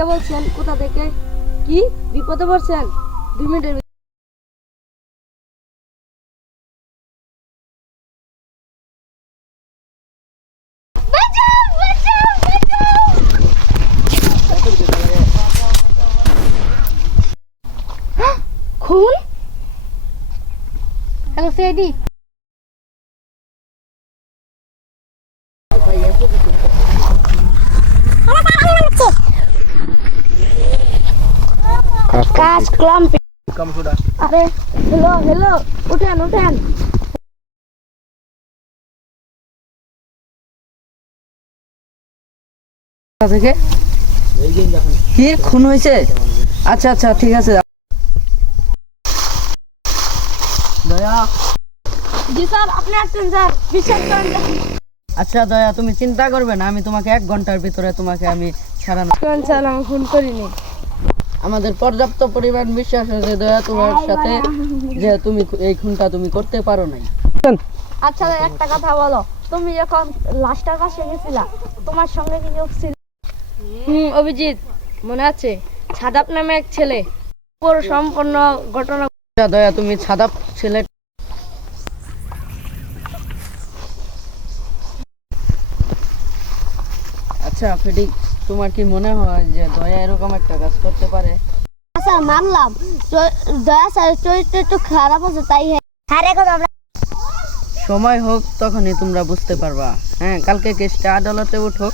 কে বলছেন? কোথা থেকে? কি বিপদে পড়ছেন? 2 মিনিটের খুন। Hello CID. কাজ ক্লাম আরে হ্যালো হ্যালো, উঠেন উঠেন। থেকে কি খুন হয়েছে? আচ্ছা আচ্ছা ঠিক আছে। দয়া, জি স্যার, আপনি আসছেন স্যার, বিশ্বাস করেন। আচ্ছা দয়া, তুমি চিন্তা করবে না, আমি তোমাকে 1 ঘন্টার ভিতরে তোমাকে আমি ছাড়ানো। স্যার আমি খুন করিনি। আমাদের পর্যাপ্ত পরিমাণ বিশ্বাস আছে দয়া তোমার সাথে, যে তুমি এই খুনটা তুমি করতে পারো নাই। আচ্ছা একটা কথা বলো, তুমি যখন লাস্টের কাছে গেছিলা তোমার সঙ্গে কি কেউ ছিল? অভিজিৎ মনে আছে? ছাদাপ নামে এক ছেলে, পুরো সম্পূর্ণ ঘটনা। আচ্ছা দয়া, তুমি ছাদাপ ছেলে। আচ্ছা ফেডিক, তোমার কি মনে হয় যে দয়া এরকম একটা কাজ করতে পারে? আচ্ছা মানলাম, দয়া স্যার চরিত্র একটু খারাপ আছে, তাই হ্যাঁ রেখো আমরা। সময় হোক তখনই তোমরা বুঝতে পারবা। হ্যাঁ, কালকে কেসটা আদালতে উঠুক,